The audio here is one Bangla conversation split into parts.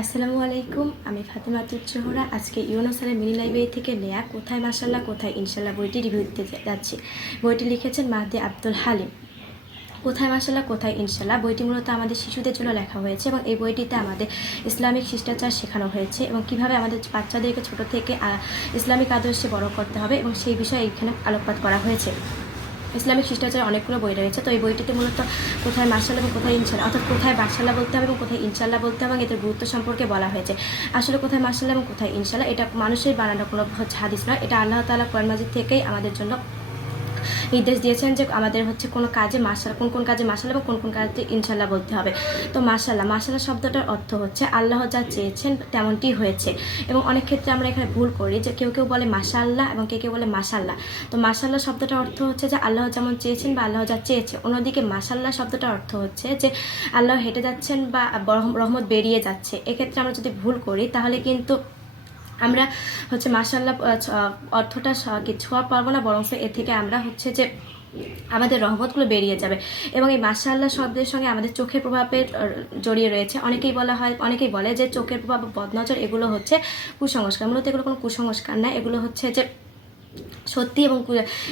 আসসালামু আলাইকুম, আমি ফাতেমা জোহরা আজকে ইউনোসারের মিনি লাইব্রেরি থেকে নেয়া কোথায় মাসাল্লাহ কোথায় ইনশাল্লাহ বইটি রিভিউ দিতে যাচ্ছি। বইটি লিখেছেন মাহদি আব্দুল হালিম। কোথায় মাসাল্লাহ কোথায় ইনশাল্লাহ বইটি মূলত আমাদের শিশুদের জন্য লেখা হয়েছে এবং এই বইটিতে আমাদের ইসলামিক শিষ্টাচার শেখানো হয়েছে এবং কীভাবে আমাদের বাচ্চাদেরকে ছোট থেকে ইসলামিক আদর্শে বড় করতে হবে এবং সেই বিষয়ে এখানে আলোকপাত করা হয়েছে। ইসলামিক শিষ্টাচার অনেকগুলো বই রয়েছে। তো এই বইটিতে মূলত কোথায় মার্শাল এবং কোথায় ইনশাল্লাহ অর্থাৎ কোথায় বার্শাল্লাহ বলতে হবে এবং কোথায় ইনশাল্লাহ বলতে হবে, এবং এদের গুরুত্ব সম্পর্কে বলা হয়েছে। আসলে কোথায় মার্শাল্লাহ এবং কোথায় ইনশাল্লাহ এটা মানুষের বানানো কোনো হাদিস নয়। এটা আল্লাহ তালা কোরআন মাজিদ থেকেই আমাদের জন্য নির্দেশ দিয়েছেন যে আমাদের হচ্ছে কোনো কাজে মাসাল কোন কোন কাজে মাসাল এবং কোন কোন কাজে ইনশাল্লাহ বলতে হবে। তো মাসাল্লাহ মাসাল্লাহ শব্দটার অর্থ হচ্ছে আল্লাহ যা চেয়েছেন তেমনটি হয়েছে। এবং অনেক ক্ষেত্রে আমরা এখানে ভুল করি যে কেউ কেউ বলে মাসাল্লাহ এবং কেউ কেউ বলে মাসাল্লাহ তো মাসাল্লাহ শব্দটার অর্থ হচ্ছে যে আল্লাহ যেমন চেয়েছেন বা আল্লাহ যা চেয়েছে। অন্যদিকে মাসাল্লাহ শব্দটার অর্থ হচ্ছে যে আল্লাহ হেঁটে যাচ্ছেন বা রহম- রহমত বেরিয়ে যাচ্ছে। এক্ষেত্রে আমরা যদি ভুল করি তাহলে কিন্তু আমরা হচ্ছে মাসাল্লাহ অর্থটা ছোঁয়া পারব না, বরং এ থেকে আমরা হচ্ছে যে আমাদের রহমতগুলো বেরিয়ে যাবে। এবং এই মাসাল্লাহ শব্দের সঙ্গে আমাদের চোখের প্রভাবের জড়িয়ে রয়েছে। অনেকেই বলা হয়, অনেকেই বলে যে চোখের প্রভাব, বদনজর, এগুলো হচ্ছে কুসংস্কার। মূলত এগুলো কোনো কুসংস্কার না, এগুলো হচ্ছে যে সত্যি এবং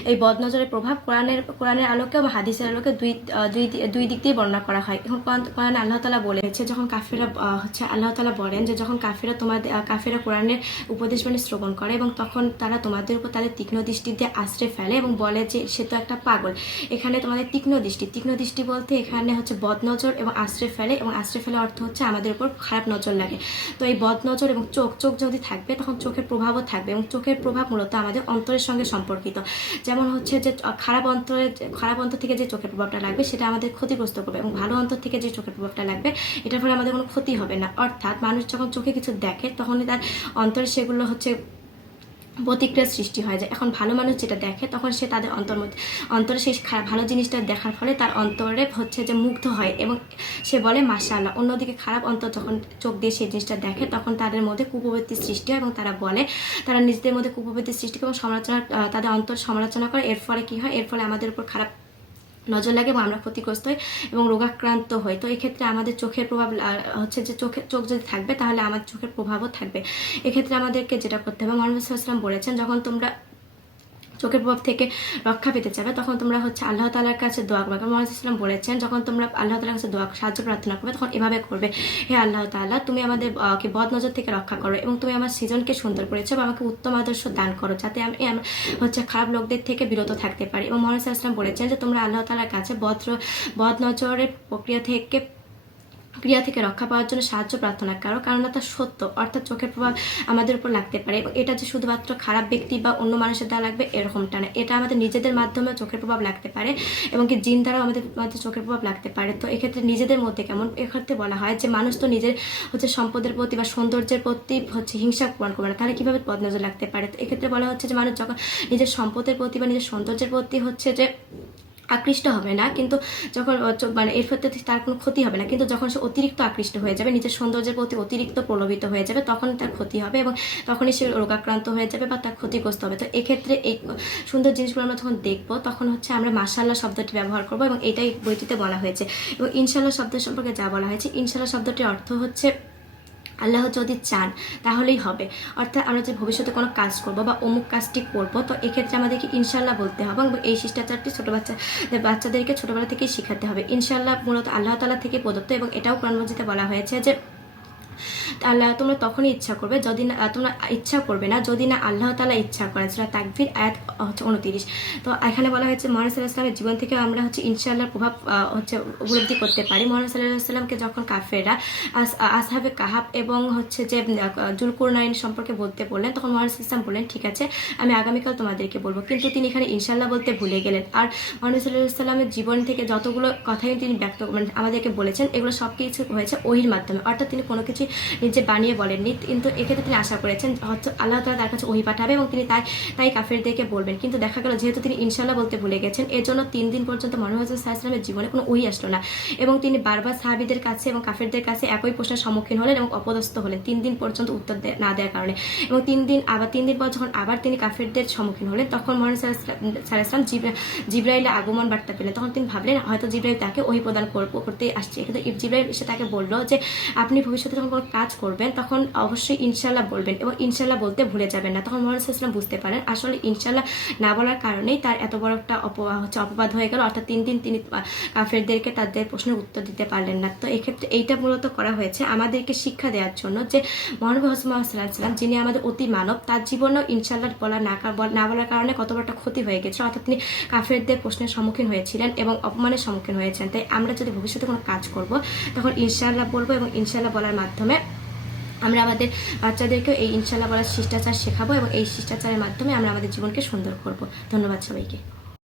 এই বদনজরের প্রভাব কোরআনের কোরআনের আলোকে এবং হাদিসের আলোকে দুই দুই দুই দিক দিয়ে বর্ণনা করা হয়। এখন কোরআন- আল্লাহ তালা বলেছে যখন কাফেরা হচ্ছে আল্লাহ তালা বলেন যে যখন কাফেরা তোমাদের কাফেরা কোরআনের উপদেশ মানে শ্রবণ করে এবং তখন তারা তোমাদের উপর তাদের তীক্ষ্ণ দৃষ্টি দিয়ে আশ্রয় ফেলে এবং বলে যে সে তো একটা পাগল। এখানে তোমাদের তীক্ষ্ণ দৃষ্টি তীক্ষ্ণ দৃষ্টি বলতে এখানে হচ্ছে বদনজর এবং আশ্রয় ফেলে এবং আশ্রয় ফেলে অর্থ হচ্ছে আমাদের উপর খারাপ নজর লাগে। তো এই বদনজর এবং চোখ চোখ যদি থাকবে তখন চোখের প্রভাবও থাকবে এবং চোখের প্রভাব মূলত আমাদের অন্তরের সঙ্গে সম্পর্কিত। যেমন হচ্ছে যে খারাপ অন্তরের খারাপ অন্তর থেকে যে চোখের প্রভাবটা লাগবে, সেটা আমাদের ক্ষতিগ্রস্ত করবে এবং ভালো অন্তর থেকে যে চোখের প্রভাবটা লাগবে, এটার ফলে আমাদের কোনো ক্ষতি হবে না। অর্থাৎ মানুষ যখন চোখে কিছু দেখে, তখনই তার অন্তরে সেগুলো হচ্ছে প্রতিক্রিয়ার সৃষ্টি হয়ে যায় এখন ভালো মানুষ যেটা দেখে তখন সে তাদের অন্তর মধ্যে অন্তরে সেই খারাপ ভালো জিনিসটা দেখার ফলে তার অন্তরে হচ্ছে যে মুগ্ধ হয় এবং সে বলে, মাশাআল্লাহ। অন্যদিকে খারাপ অন্তর যখন চোখ দিয়ে সেই জিনিসটা দেখে তখন তাদের মধ্যে কুপবৃত্তির সৃষ্টি হয় এবং তারা বলে তারা নিজেদের মধ্যে কুপবৃত্তির সৃষ্টি এবং সমালোচনা তাদের অন্তর সমালোচনা করে। এর ফলে কী হয়? এর ফলে আমাদের উপর খারাপ নজর লাগে এবং আমরা ক্ষতিগ্রস্ত হই এবং রোগাক্রান্ত হই। তো এক্ষেত্রে আমাদের চোখের প্রভাব হচ্ছে যে চোখে, চোখ যদি থাকবে তাহলে আমার চোখের প্রভাবও থাকবে। এক্ষেত্রে আমাদেরকে যেটা করতে হবে মোহাম্মদ সাল্লাম বলেছেন, যখন তোমরা চোখের প্রভাব থেকে রক্ষা পেতে চাবে, তখন তোমরা হচ্ছে আল্লাহ তালার কাছে দোয়া করবে। কারণ মোহাম্মদ ইসলাম বলেছেন, যখন তোমরা আল্লাহ তালার কাছে দোয়া, সাহায্য প্রার্থনা করবে, তখন এভাবে করবে, হে আল্লাহ তাআলা, তুমি আমাদের কে বদ নজর থেকে রক্ষা করো এবং তুমি আমার সৃজনকে সুন্দর করেছ বা আমাকে উত্তম আদর্শ দান করো, যাতে আমি হচ্ছে খারাপ লোকদের থেকে বিরত থাকতে পারি। এবং মোহাম্মদ ইসলাম বলেছেন যে তোমরা আল্লাহ তালার কাছে বদ বদ নজরের প্রক্রিয়া থেকে ক্রিয়া থেকে রক্ষা পাওয়ার জন্য সাহায্য প্রার্থনা করো, কারণ তা সত্য। অর্থাৎ চোখের প্রভাব আমাদের উপর লাগতে পারে। এটা যে শুধুমাত্র খারাপ ব্যক্তি বা অন্য মানুষের দ্বারা লাগবে, এরকমটা না। এটা আমাদের নিজেদের মাধ্যমে চোখের প্রভাব লাগতে পারে, এবং কি জিন দ্বারাও আমাদের মধ্যে চোখের প্রভাব লাগতে পারে। তো এক্ষেত্রে নিজেদের মধ্যে কেমন? এক্ষেত্রে বলা হয় যে মানুষ তো নিজের হচ্ছে সম্পদের প্রতি বা সৌন্দর্যের প্রতি হচ্ছে হিংসা প্রমাণ করবে না। তাহলে কীভাবে বদনজর লাগতে পারে? তো এক্ষেত্রে বলা হচ্ছে যে মানুষ যখন নিজের সম্পদের প্রতি বা নিজের সৌন্দর্যের প্রতি হচ্ছে যে আকৃষ্ট হবে না, কিন্তু যখন মানে এর ক্ষেত্রে তার কোনো ক্ষতি হবে না, কিন্তু যখন সে অতিরিক্ত আকৃষ্ট হয়ে যাবে, নিজের সৌন্দর্যের প্রতি অতিরিক্ত প্রলোভিত হয়ে যাবে, তখন তার ক্ষতি হবে এবং তখনই সে রোগাক্রান্ত হয়ে যাবে বা তার ক্ষতিগ্রস্ত হবে। তো এক্ষেত্রে এই সুন্দর জিনিসগুলো আমরা যখন দেখব, তখন হচ্ছে আমরা মাসাল্লাহ শব্দটি ব্যবহার করব এবং এটাই বইটিতে বলা হয়েছে। এবং ইনশাল্লাহ শব্দ সম্পর্কে যা বলা হয়েছে ইনশাল্লাহ শব্দটির অর্থ হচ্ছে আল্লাহ যদি চান, তাহলেই হবে। অর্থাৎ আমরা যে ভবিষ্যতে কোনো কাজ করব বা অমুক কাজটি করব, তো এক্ষেত্রে আমাদেরকে ইনশাল্লাহ বলতে হবে এবং এই শিষ্টাচারটি ছোটো বাচ্চা বাচ্চাদেরকে ছোটোবেলা থেকেই শেখাতে হবে। ইনশাল্লাহ মূলত আল্লাহ তালা থেকে প্রদত্ত এবং এটাও কোরআন বলা হয়েছে যে আল্লাহ তোমরা তখনই ইচ্ছা করবে যদি না, তোমরা ইচ্ছা করবে না, যদি না আল্লাহ তালা ইচ্ছা করেন সেটা তাকভির আয়াত হচ্ছে উনতিরিশ। তো এখানে বলা হয়েছে মহান সাল্লাহ ইসলামের জীবন থেকে আমরা হচ্ছে ইনশাআল্লাহর প্রভাব হচ্ছে উপলব্ধি করতে পারি। মহান সাল্লাহ সাল্লামকে যখন কাফেরা আসহাবে কাহাব এবং হচ্ছে যে জুলকুর নাইন সম্পর্কে বলতে বললেন, তখন মহান ইসলাম বললেন, ঠিক আছে, আমি আগামীকাল তোমাদেরকে বলব। কিন্তু তিনি এখানে ইনশাল্লাহ বলতে ভুলে গেলেন। আর মহান সাল্লাহ সাল্লামের জীবন থেকে যতগুলো কথাই তিনি ব্যক্ত মানে আমাদেরকে বলেছেন, এগুলো সব কিছু হয়েছে ওহির মাধ্যমে। অর্থাৎ তিনি কোনো কিছু নিজে বানিয়ে বলেননি। কিন্তু এক্ষেত্রে তিনি আশা করেছেন, হয়তো আল্লাহ তালা তার কাছে ওহি পাঠাবে এবং তিনি তাই তাই কাফেরদেরকে বলবেন। কিন্তু দেখা গেল যেহেতু তিনি ইনশাল্লাহ বলতে ভুলে গেছেন এর জন্য তিন দিন পর্যন্ত মনোহর সাহায্যের জীবনে, কোনো ওহি আসলো না। এবং তিনি বারবার সাহাবিদের কাছে এবং কাফেরদের কাছে একই প্রশ্নের সম্মুখীন হলেন এবং অপদস্থ হলেন, তিন দিন পর্যন্ত উত্তর না দেওয়ার কারণে। এবং তিন দিন, আবার তিন দিন পর যখন আবার তিনি কাফেরদের সম্মুখীন হলেন, তখন মহান সালাম জিব্রাইলে আগমন বার্তা পেলেন। তখন তিনি ভাবলেন, হয়তো জিব্রাইল তাকে ওহি প্রদান করতে আসছে। কিন্তু জিব্রাইল এসে তাকে বলল যে, আপনি ভবিষ্যতে যখন কোনো কোনো কাজ করবেন, তখন অবশ্যই ইনশাল্লাহ বলবেন এবং ইনশাল্লাহ বলতে ভুলে যাবেন না। তখন মোহাম্মদ ইসলাম বুঝতে পারেন, আসলে ইনশাল্লাহ না বলার কারণেই তার এত বড় একটা অপ হচ্ছে অপবাদ হয়ে গেল। অর্থাৎ তিন দিন তিনি কাফেরদেরকে তাদের প্রশ্নের উত্তর দিতে পারলেন না। তো এক্ষেত্রে এইটা মূলত করা হয়েছে আমাদেরকে শিক্ষা দেওয়ার জন্য যে মহানবী হোসমান সাল্লাম যিনি আমাদের অতি মানব, তার জীবনেও ইনশাল্লাহ বলা না না বলার কারণে কত বড় একটা ক্ষতি হয়ে গেছে। অর্থাৎ তিনি কাফেরদের প্রশ্নের সম্মুখীন হয়েছিলেন এবং অপমানের সম্মুখীন হয়েছেন। তাই আমরা যদি ভবিষ্যতে কোনো কাজ করব, তখন ইনশাল্লাহ বলব এবং ইনশাল্লাহ বলার মাধ্যমে আমরা আমাদের বাচ্চাদেরকেও এই ইনশাল্লাহ বলার শিষ্টাচার শেখাবো এবং এই শিষ্টাচারের মাধ্যমে আমরা আমাদের জীবনকে সুন্দর করব। ধন্যবাদ সবাইকে।